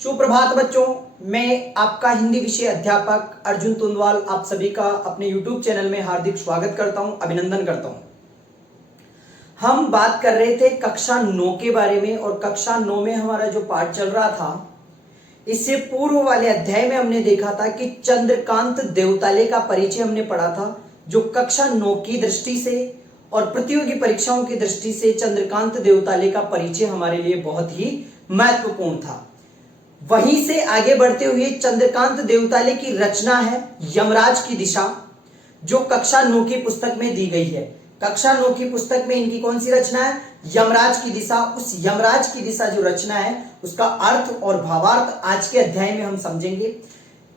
सुप्रभात बच्चों, मैं आपका हिंदी विषय अध्यापक अर्जुन तुंदवाल आप सभी का अपने YouTube चैनल में हार्दिक स्वागत करता हूं, अभिनंदन करता हूं। हम बात कर रहे थे कक्षा 9 के बारे में और कक्षा 9 में हमारा जो पाठ चल रहा था, इससे पूर्व वाले अध्याय में हमने देखा था कि चंद्रकांत देवताले का परिचय हमने पढ़ा था, जो कक्षा 9 की दृष्टि से और प्रतियोगी परीक्षाओं की दृष्टि से चंद्रकांत देवताले का परिचय हमारे लिए बहुत ही महत्वपूर्ण था। वहीं से आगे बढ़ते हुए चंद्रकांत देवताले की रचना है यमराज की दिशा, जो कक्षा 9 की पुस्तक में दी गई है। कक्षा 9 की पुस्तक में इनकी कौन सी रचना है? यमराज की दिशा। उस यमराज की दिशा जो रचना है, उसका अर्थ और भावार्थ आज के अध्याय में हम समझेंगे।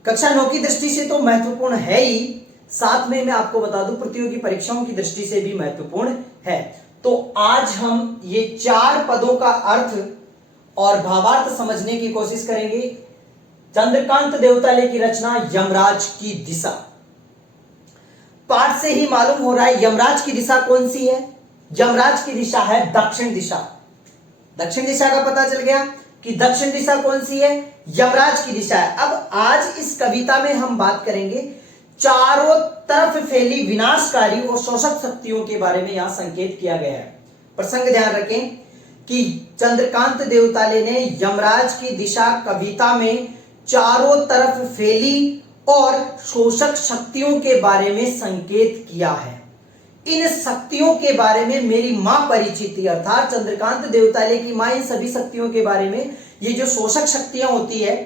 कक्षा 9 की दृष्टि से तो महत्वपूर्ण है ही, साथ में मैं आपको बता दूं प्रतियोगी परीक्षाओं की दृष्टि से भी महत्वपूर्ण है। तो आज हम ये 4 पदों का अर्थ और भावार्थ समझने की कोशिश करेंगे। चंद्रकांत देवताले की रचना यमराज की दिशा। पाठ से ही मालूम हो रहा है यमराज की दिशा कौन सी है। यमराज की दिशा है दक्षिण दिशा। दक्षिण दिशा का पता चल गया कि दक्षिण दिशा कौन सी है, यमराज की दिशा है। अब आज इस कविता में हम बात करेंगे चारों तरफ फैली विनाशकारी और शोषक शक्तियों के बारे में यहां संकेत किया गया है। प्रसंग ध्यान रखें कि चंद्रकांत देवताले ने यमराज की दिशा कविता में चारों तरफ फैली और शोषक शक्तियों के बारे में संकेत किया है। इन शक्तियों के बारे में मेरी मां परिचित थी, अर्थात चंद्रकांत देवताले की मां इन सभी शक्तियों के बारे में, ये जो शोषक शक्तियां होती है,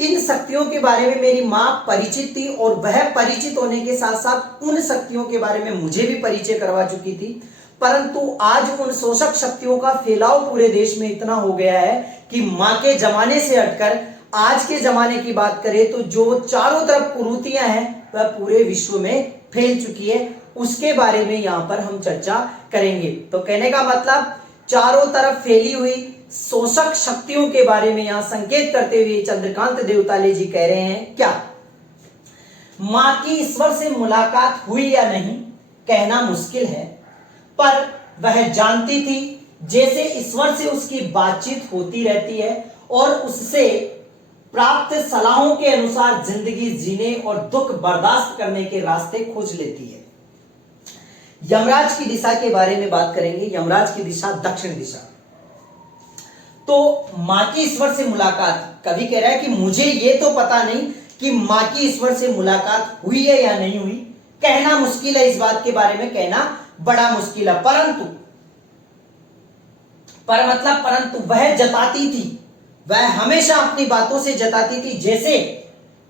इन शक्तियों के बारे में मेरी मां परिचित थी और वह परिचित होने के साथ साथ उन शक्तियों के बारे में मुझे भी परिचय करवा चुकी थी। परंतु आज उन शोषक शक्तियों का फैलाव पूरे देश में इतना हो गया है कि मां के जमाने से हटकर आज के जमाने की बात करें तो जो चारों तरफ कुरीतियां हैं वह पूरे विश्व में फैल चुकी है। उसके बारे में यहां पर हम चर्चा करेंगे। तो कहने का मतलब चारों तरफ फैली हुई शोषक शक्तियों के बारे में यहां संकेत करते हुए चंद्रकांत देवताले जी कह रहे हैं क्या, मां की ईश्वर से मुलाकात हुई या नहीं कहना मुश्किल है, पर वह जानती थी जैसे ईश्वर से उसकी बातचीत होती रहती है और उससे प्राप्त सलाहों के अनुसार जिंदगी जीने और दुख बर्दाश्त करने के रास्ते खोज लेती है। यमराज की दिशा के बारे में बात करेंगे। यमराज की दिशा दक्षिण दिशा। तो मां की ईश्वर से मुलाकात, कवि कह रहा है कि मुझे यह तो पता नहीं कि मां की ईश्वर से मुलाकात हुई है या नहीं हुई, कहना मुश्किल है। इस बात के बारे में कहना बड़ा मुश्किल है। परंतु वह जताती थी, वह हमेशा अपनी बातों से जताती थी जैसे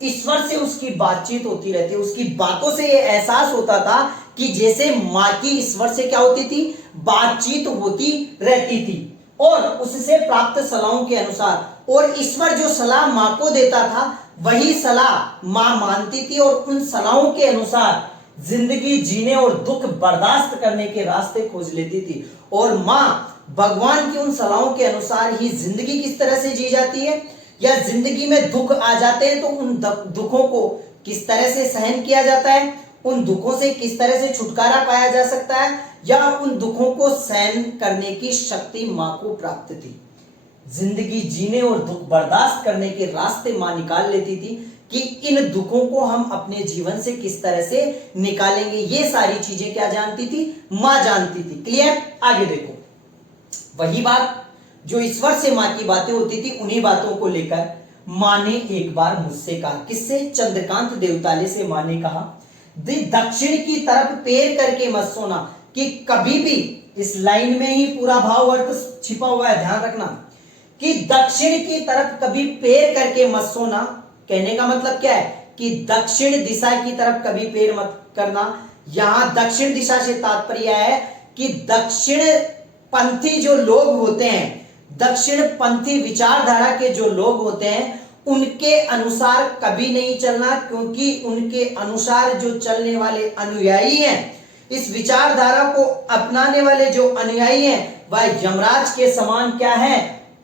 ईश्वर से उसकी बातचीत होती रहती है। उसकी बातों से यह एहसास होता था कि जैसे मां की ईश्वर से क्या होती थी, बातचीत होती रहती थी और उससे प्राप्त सलाहों के अनुसार, और ईश्वर जो सलाह मां को देता था वही सलाह मां मानती थी और उन सलाहों के अनुसार जिंदगी जीने और दुख बर्दाश्त करने के रास्ते खोज लेती थी। और मां भगवान की उन सलाहों के अनुसार ही जिंदगी किस तरह से जी जाती है, या जिंदगी में दुख आ जाते हैं तो उन दुखों को किस तरह से सहन किया जाता है, उन दुखों से किस तरह से छुटकारा पाया जा सकता है, या उन दुखों को सहन करने की शक्ति मां को प्राप्त थी। जिंदगी जीने और दुख बर्दाश्त करने के रास्ते मां निकाल लेती थी कि इन दुखों को हम अपने जीवन से किस तरह से निकालेंगे। ये सारी चीजें क्या जानती थी, मां जानती थी। क्लियर? आगे देखो, वही बात जो ईश्वर से मां की बातें होती थी, उन्हीं बातों को लेकर मां ने एक बार मुझसे कहा। किससे? चंद्रकांत देवताले से मां ने कहा, दक्षिण की तरफ पैर करके मत सोना। कि कभी भी, इस लाइन में ही पूरा भाव अर्थ छिपा हुआ है, ध्यान रखना, कि दक्षिण की तरफ कभी पैर करके मत सोना। कहने का मतलब क्या है कि दक्षिण दिशा की तरफ कभी पैर मत करना। यहां दक्षिण दिशा से तात्पर्य है कि दक्षिण पंथी जो लोग होते हैं, दक्षिण पंथी विचारधारा के जो लोग होते हैं, उनके अनुसार कभी नहीं चलना, क्योंकि उनके अनुसार जो चलने वाले अनुयायी हैं, इस विचारधारा को अपनाने वाले जो अनुयायी हैं, वह यमराज के समान क्या है,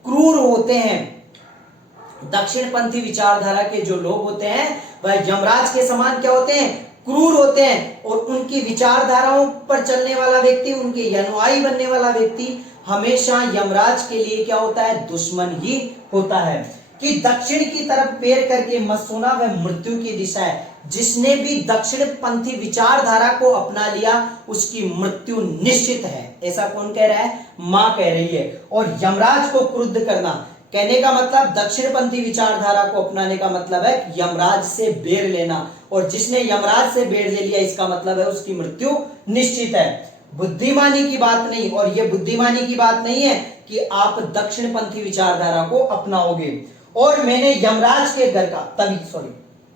क्रूर होते हैं। दक्षिणपंथी विचारधारा के जो लोग होते हैं वह यमराज के समान क्या होते हैं, क्रूर होते हैं। और उनकी विचारधाराओं पर चलने वाला व्यक्ति, उनके अनुयायी बनने वाला व्यक्ति हमेशा यमराज के लिए क्या होता है, दुश्मन ही होता है। कि दक्षिण की तरफ पैर करके मत सोना, वह मृत्यु की दिशा है। जिसने भी दक्षिण पंथी विचारधारा को अपना लिया उसकी मृत्यु निश्चित है। ऐसा कौन कह रहा है? मां कह रही है। और यमराज को क्रुद्ध करना, कहने का मतलब दक्षिण पंथी विचारधारा को अपनाने का मतलब है यमराज से बेर लेना, और जिसने यमराज से बेर ले लिया इसका मतलब है उसकी मृत्यु निश्चित है। बुद्धिमानी की बात नहीं, और यह बुद्धिमानी की बात नहीं है कि आप दक्षिण पंथी विचारधारा को अपनाओगे और मैंने यमराज के घर का, तभी सॉरी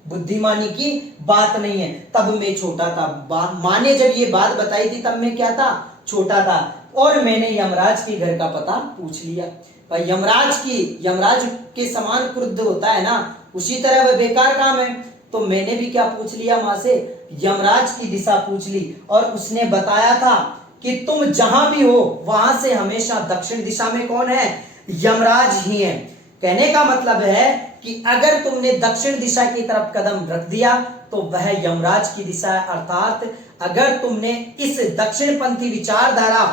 बुद्धिमानी की बात नहीं है, तब मैं छोटा था। मां ने जब ये बात बताई थी तब मैं क्या था? छोटा था। और मैंने यमराज के घर का पता पूछ लिया। भाई यमराज के समान क्रुद्ध होता है ना, उसी तरह वह बेकार काम है। तो मैंने भी क्या पूछ लिया मां से? यमराज की दिशा पूछ ली, और उसने बताया था कि तुम जहां भी हो वहां से हमेशा दक्षिण दिशा में कौन है? यमराज ही है। कहने का मतलब है कि अगर तुमने दक्षिण दिशा की तरफ कदम रख दिया तो वह यमराज की दिशा है। अर्थात अगर तुमने इस दक्षिणपंथी विचारधारा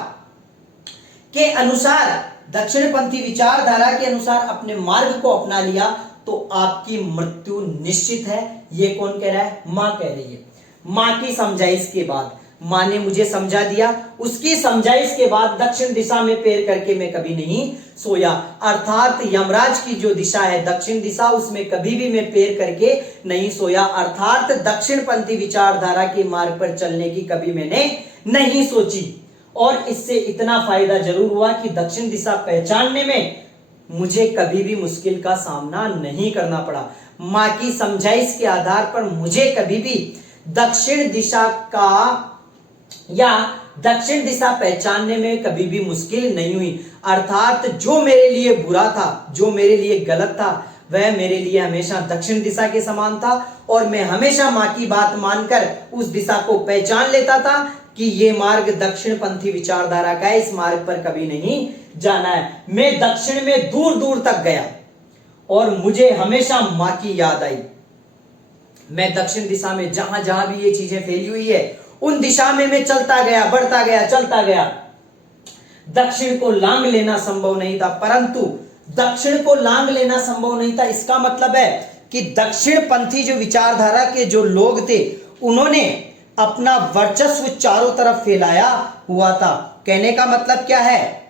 के अनुसार, दक्षिणपंथी विचारधारा के अनुसार अपने मार्ग को अपना लिया तो आपकी मृत्यु निश्चित है। ये कौन कह रहा है? मां कह रही है। मां की समझाइश के बाद, मां ने मुझे समझा दिया, उसकी समझाइश के बाद दक्षिण दिशा में पैर करके मैं कभी नहीं सोया। अर्थात यमराज की जो दिशा है दक्षिण दिशा, उसमें कभी भी मैं पैर करके नहीं सोया। अर्थात दक्षिणपंथी विचारधारा के मार्ग पर चलने की कभी मैंने नहीं सोची। और इससे इतना फायदा जरूर हुआ कि दक्षिण दिशा पहचानने में मुझे कभी भी मुश्किल का सामना नहीं करना पड़ा। मां की समझाइश के आधार पर मुझे कभी भी दक्षिण दिशा का या दक्षिण दिशा पहचानने में कभी भी मुश्किल नहीं हुई। अर्थात जो मेरे लिए बुरा था, जो मेरे लिए गलत था, वह मेरे लिए हमेशा दक्षिण दिशा के समान था, और मैं हमेशा मां की बात मानकर उस दिशा को पहचान लेता था कि ये मार्ग दक्षिण पंथी विचारधारा का है, इस मार्ग पर कभी नहीं जाना है। मैं दक्षिण में दूर दूर तक गया और मुझे हमेशा मां की याद आई। मैं दक्षिण दिशा में जहां जहां भी ये चीजें फैली हुई है उन दिशा में मैं चलता गया, बढ़ता गया, चलता गया। दक्षिण को लांग लेना संभव नहीं था, परंतु दक्षिण को लांग लेना संभव नहीं था इसका मतलब है कि दक्षिण पंथी जो विचारधारा के जो लोग थे उन्होंने अपना वर्चस्व चारों तरफ फैलाया हुआ था। कहने का मतलब क्या है?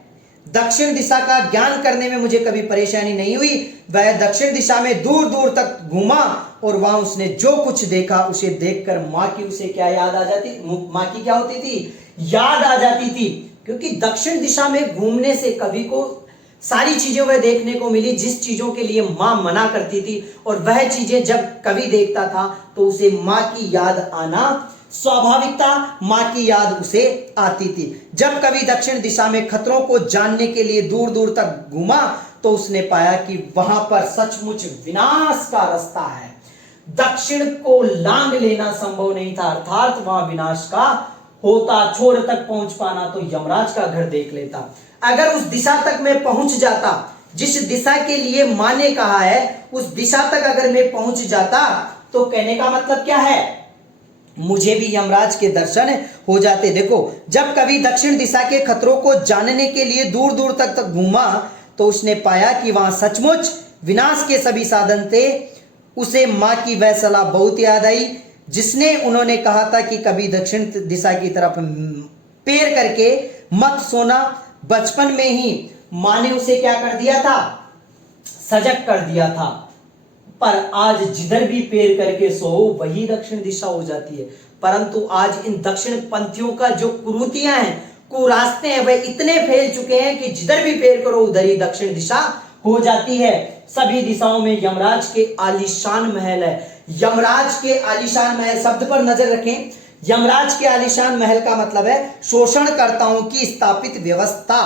दक्षिण दिशा का ज्ञान करने में मुझे कभी परेशानी नहीं हुई। वह दक्षिण दिशा में दूर दूर तक घूमा और वहां उसने जो कुछ देखा उसे देखकर मां की उसे क्या याद आ जाती? मां की क्या होती थी? याद आ जाती थी। क्योंकि दक्षिण दिशा में घूमने से कवि को सारी चीजें वह देखने को मिली जिस चीजों के लिए मां मना करती थी, और वह चीजें जब कवि देखता था तो उसे मां की याद आना स्वाभाविक था। मां की याद उसे आती थी। जब कवि दक्षिण दिशा में खतरों को जानने के लिए दूर दूर तक घूमा तो उसने पाया कि वहां पर सचमुच विनाश का रास्ता है। दक्षिण को लांग लेना संभव नहीं था, अर्थात वहां विनाश का होता। छोर तक पहुंच पाना तो यमराज का घर देख लेता। अगर उस दिशा तक मैं पहुंच जाता जिस दिशा के लिए मां ने कहा है, उस दिशा तक अगर मैं पहुंच जाता तो कहने का मतलब क्या है? मुझे भी यमराज के दर्शन हो जाते। देखो, जब कभी दक्षिण दिशा के खतरों को जानने के लिए दूर दूर तक घूमा तो उसने पाया कि वहां सचमुच विनाश के सभी साधन थे। उसे मां की वह सलाह बहुत याद आई जिसने उन्होंने कहा था कि कभी दक्षिण दिशा की तरफ पैर करके मत सोना। बचपन में ही मां ने उसे क्या कर दिया था? सजग कर दिया था। पर आज जिधर भी पैर करके सो वही दक्षिण दिशा हो जाती है। परंतु आज इन दक्षिण पंथियों का जो कुरीतियां हैं, कुरास्ते हैं, वह इतने फैल चुके हैं कि जिधर भी पैर करो उधर ही दक्षिण दिशा हो जाती है। सभी दिशाओं में यमराज के आलीशान महल है। यमराज के आलीशान महल शब्द पर नजर रखें। यमराज के आलीशान महल का मतलब है शोषणकर्ताओं की स्थापित व्यवस्था।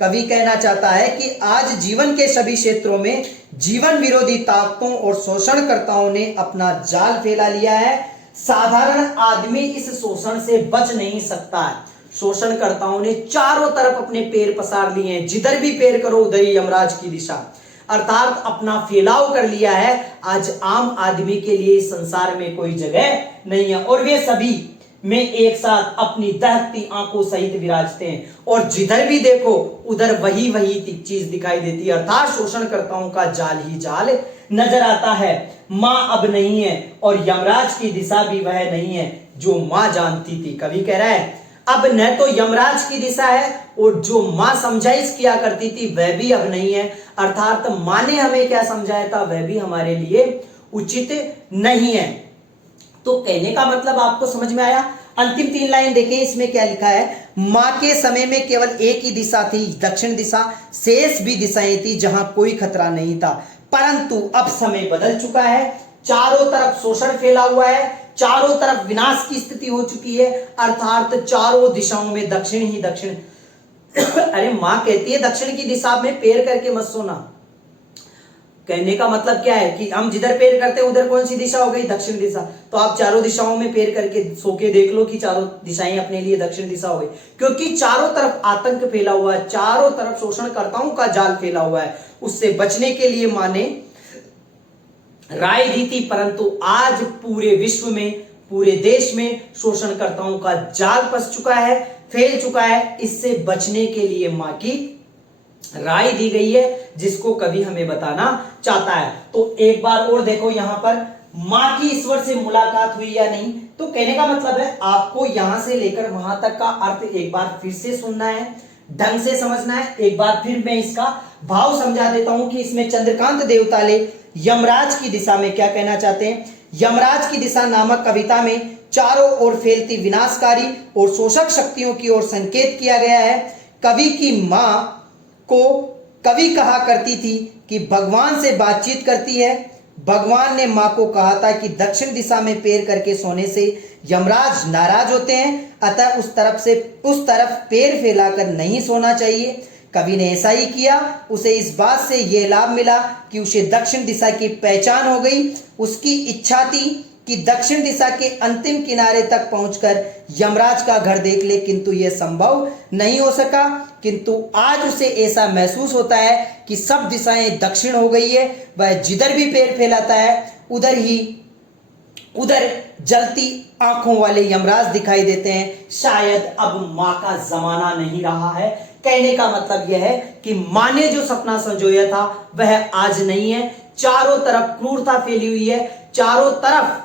कवि कहना चाहता है कि आज जीवन के सभी क्षेत्रों में जीवन विरोधी ताकतों और शोषणकर्ताओं ने अपना जाल फैला लिया है। साधारण आदमी इस शोषण से बच नहीं सकता है। शोषणकर्ताओं ने चारों तरफ अपने पैर पसार लिए हैं। जिधर भी पैर करो उधर ही यमराज की दिशा, अर्थात अपना फैलाव कर लिया है। आज आम आदमी के लिए इस संसार में कोई जगह नहीं है। और वे सभी में एक साथ अपनी दहकती आंखों सहित विराजते हैं। और जिधर भी देखो उधर वही वही चीज दिखाई देती है, अर्थात शोषणकर्ताओं का जाल ही जाल नजर आता है। मां अब नहीं है और यमराज की दिशा भी वह नहीं है जो मां जानती थी। कवि कह रहा है अब न तो यमराज की दिशा है और जो मां समझाइश किया करती थी वह भी अब नहीं है, अर्थात मां ने हमें क्या समझाया था वह भी हमारे लिए उचित नहीं है। तो कहने का मतलब आपको समझ में आया। अंतिम 3 लाइन देखें, इसमें क्या लिखा है, मां के समय में केवल एक ही दिशा थी, दक्षिण दिशा, शेष भी दिशाएं थी जहां कोई खतरा नहीं था, परंतु अब समय बदल चुका है, चारों तरफ शोषण फैला हुआ है, चारों तरफ विनाश की स्थिति हो चुकी है, अर्थात चारों दिशाओं में दक्षिण ही दक्षिण। अरे मां कहती है दक्षिण की दिशा में पैर करके मत सोना। कहने का मतलब क्या है कि हम जिधर पैर करते हैं उधर कौन सी दिशा हो गई, दक्षिण दिशा। तो आप चारों दिशाओं में पैर करके सो के देख लो कि चारों दिशाएं अपने लिए दक्षिण दिशा हो गई, क्योंकि चारों तरफ आतंक फैला हुआ है, चारों तरफ शोषणकर्ताओं का जाल फैला हुआ है। उससे बचने के लिए मां ने राय दी थी, परंतु आज पूरे विश्व में, पूरे देश में शोषणकर्ताओं का जाल फंस चुका है, फैल चुका है। इससे बचने के लिए मां की राय दी गई है, जिसको कवि हमें बताना चाहता है। तो एक बार और देखो यहां पर मां की ईश्वर से मुलाकात हुई या नहीं। तो कहने का मतलब है आपको यहां से लेकर वहां तक का अर्थ एक बार फिर से सुनना है, ढंग से समझना है। एक बार फिर मैं इसका भाव समझा देता हूं कि इसमें चंद्रकांत देवताले यमराज की दिशा में क्या कहना चाहते हैं। यमराज की दिशा नामक कविता में चारों ओर फैलती विनाशकारी और शोषक शक्तियों की ओर संकेत किया गया है। कवि की मां को कवि कहा करती थी कि भगवान से बातचीत करती है। भगवान ने मां को कहा था कि दक्षिण दिशा में पैर करके सोने से यमराज नाराज होते हैं, अतः उस तरफ पैर फैलाकर नहीं सोना चाहिए। कवि ने ऐसा ही किया। उसे इस बात से यह लाभ मिला कि उसे दक्षिण दिशा की पहचान हो गई। उसकी इच्छा थी कि दक्षिण दिशा के अंतिम किनारे तक पहुंचकर यमराज का घर देख ले, किंतु यह संभव नहीं हो सका। किंतु आज उसे ऐसा महसूस होता है कि सब दिशाएं दक्षिण हो गई है। वह जिधर भी पैर फैलाता है उधर जलती आंखों वाले यमराज दिखाई देते हैं। शायद अब मां का जमाना नहीं रहा है। कहने का मतलब यह है कि मां ने जो सपना संजोया था वह आज नहीं है। चारों तरफ क्रूरता फैली हुई है, चारों तरफ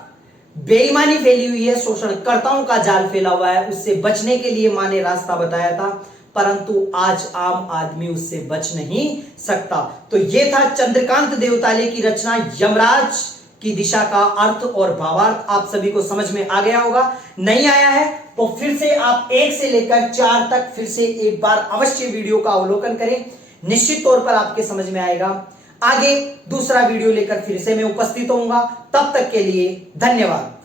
बेईमानी फैली हुई है, शोषणकर्ताओं का जाल फैला हुआ है। उससे बचने के लिए मां ने रास्ता बताया था, परंतु आज आम आदमी उससे बच नहीं सकता। तो यह था चंद्रकांत देवताले की रचना यमराज की दिशा का अर्थ और भावार्थ। आप सभी को समझ में आ गया होगा। नहीं आया है तो फिर से आप 1 से लेकर 4 तक फिर से एक बार अवश्य वीडियो का अवलोकन करें, निश्चित तौर पर आपके समझ में आएगा। आगे दूसरा वीडियो लेकर फिर से मैं उपस्थित होऊंगा। तब तक के लिए धन्यवाद।